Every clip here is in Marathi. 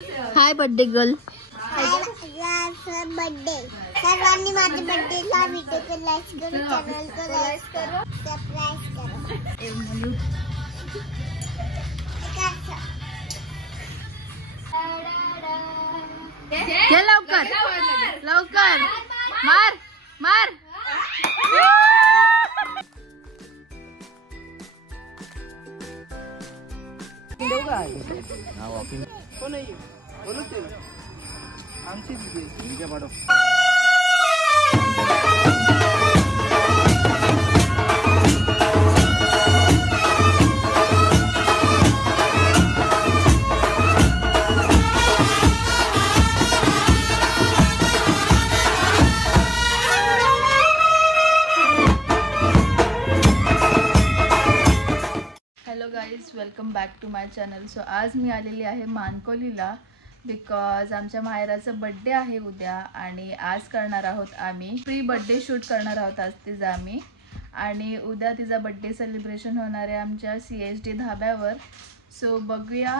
हाय बर्थडे गर्ल. बर्थडे सर्वांनी माझ्या बर्थडेला व्हिडिओ लाईक करो, चॅनल को लाईक करो, सबस्क्राइब करो. ये लवकर लवकर मार मार. Hello guys, welcome back to my channel. So आज मी आलेली आहे मानकोलीला बिकॉज आमच्या मायराचं बड्डे आहे उद्या आणि आज करणार आहोत आम्ही प्री बड्डे शूट करणार आहोत आज तिचा आम्ही. आणि उद्या तिचा बड्डे सेलिब्रेशन होणार आहे आमच्या CHD धाब्यावर. सो बघूया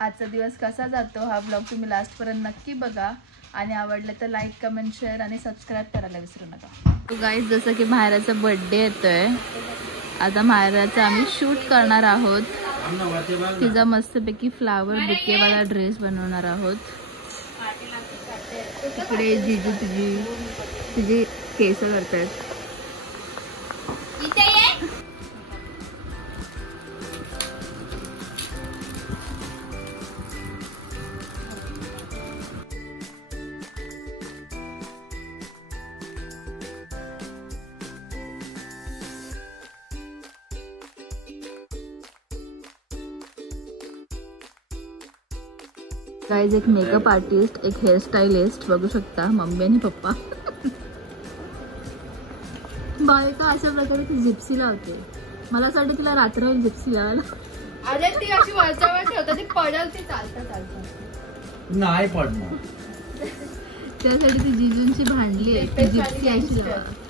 आजचा दिवस कसा जातो. हा ब्लॉग तुम्ही लास्टपर्यंत नक्की बघा आणि आवडलं तर लाईक, कमेंट, शेअर आणि सबस्क्राईब करायला विसरू नका. तो गाईज जसं की मायराचा बड्डे येतोय, आता मायराचा आम्ही शूट करणार आहोत. तिचा मस्तपैकी फ्लावर बुकेवाला ड्रेस बनवणार आहोत. तिकडे जीजू तिची केस करतायत. गाइज एक मेकअप आर्टिस्ट, एक हेअरस्टायलिस्ट बघू शकता, मम्मी आणि पप्पा. बायका अशा प्रकारे ती जिप्सी लावते. मला असं वाटतं तिला रात्रभर जिप्सी लावायला. अरे ती अशी वरच्यावर ठेवता, ती पडल, ती चालता नाही पडणार. त्यासाठी ती जिजूंची भांडली आहे ती जिप्सी अशी लावायला.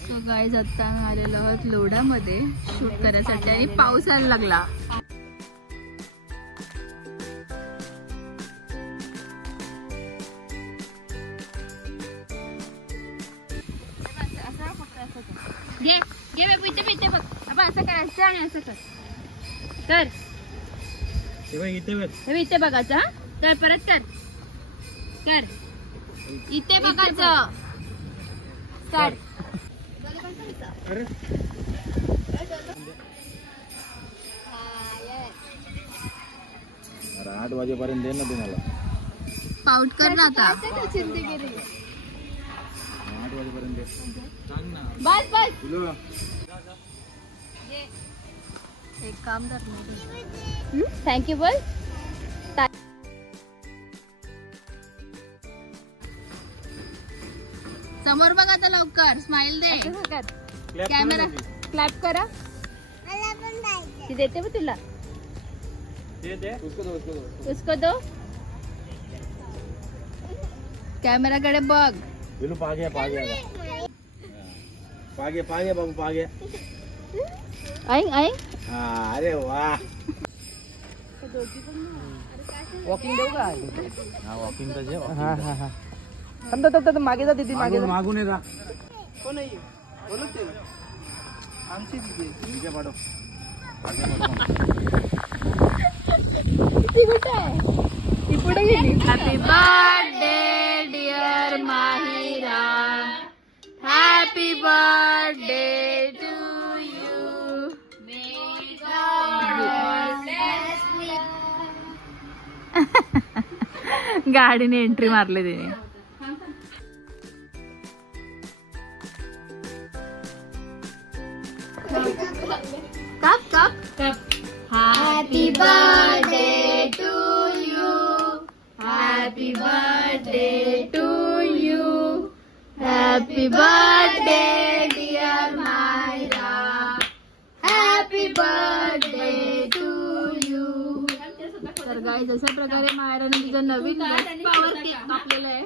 सो गाईज आता आम्ही आलेलो आहोत लोढामध्ये शूट करण्यासाठी आणि पाऊस यायला लागला. घे घे बाबू, इथे इथे बघ. आपण असं करायचं आणि असं कर इथे बघायचं. हा कर, परत कर कर, इथे बघायचं. स्टार्ट. 8 वाजेपर्यंत दे ना तुम्हाला. पाऊट कर ना आता. 8 वाजेपर्यंत दे. सांग ना. बस बस. एक काम कर ना. थँक्यू बोल. समोर बघ आता, लवकर स्माइल दे. कॅमेरा क्लॅप करा. ती देते बघ तुला. उसको दो. कॅमेराकडे बघ. बिलू पागे पागे पागे पागे बाबू पागे. ऐंग ऐंग. अरे वाह. वॉकिंग देऊ का? हा वॉकिंग तर जेव. हा हा हा. थांब मागे जा दीदी, मागे मागून ये. कोण आहे? बोलत ते आमची दीदी. ठीक आहे पाठव. ती कुठे आहे? ती पुढे गेली. Happy birthday dear Mahira. Happy birthday to you. गाडीने एंट्री मारली तिने. कप कप कप. Happy birthday to you. Happy birthday to you. Happy birthday dear Myra. Happy birthday to you. तर गाईज अशा प्रकारे मायराने तिचा नवीन पावर केक कापलेला आहे.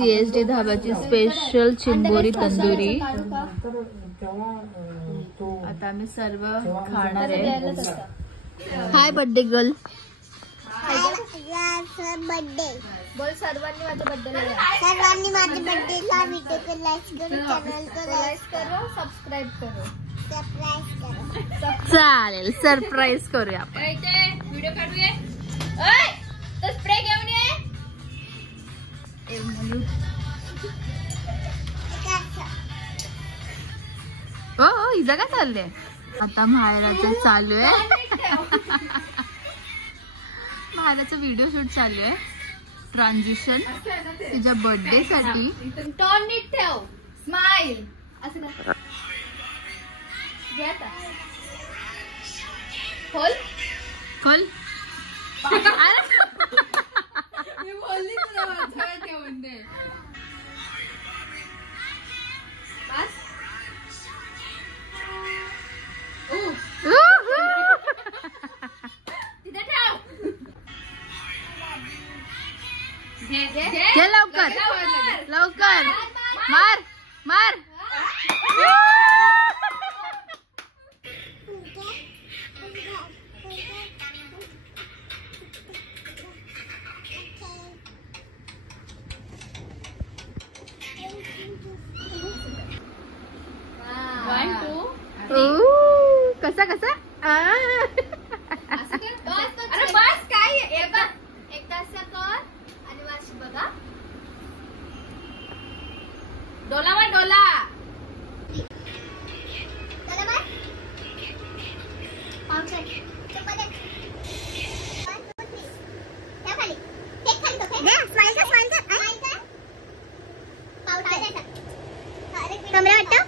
CSD धाबाची स्पेशल चिंबोरी तंदुरी. आता आम्ही सर्व खाणार आहे. हाय बर्थडे गर्ल. बर्थडे बोल सर्वांनी माझ्या बर्थडे सर्वांनी माझ्या बर्थडेला व्हिडिओ को लाईक करो, चॅनल को लाईक करो, सबस्क्राईब करो. सबस्क्राईब करो. चालेल सरप्राईज करूया आपण. व्हिडिओ काढूया. तो स्प्रे घेऊन ये. हो हिजा काय चाललंय आता माहेराचं चालू आहे. माहेराचं व्हिडिओ शूट चालू आहे. ट्रान्झिशन तिच्या बर्थडे साठी. टॉन नीट ठेव. स्माइल असं कर. घे आता. खोल. खोल. मी बोलली तुला वाचायला ठेवून दे. बस. तिथे ठेव. घे लवकर लवकर. मार मार. One two. कसा कसा अरे बस काय हे बघ. एकदा असं कर आणि वाशी बघा. डोला वर डोला. चला बाय. पावसात चपात्या. त्या खाली. फेक खाली तो फेक. दे स्माइल कर स्माइल कर. स्माइल कर. पावसात. कॅमेरा वाटतो.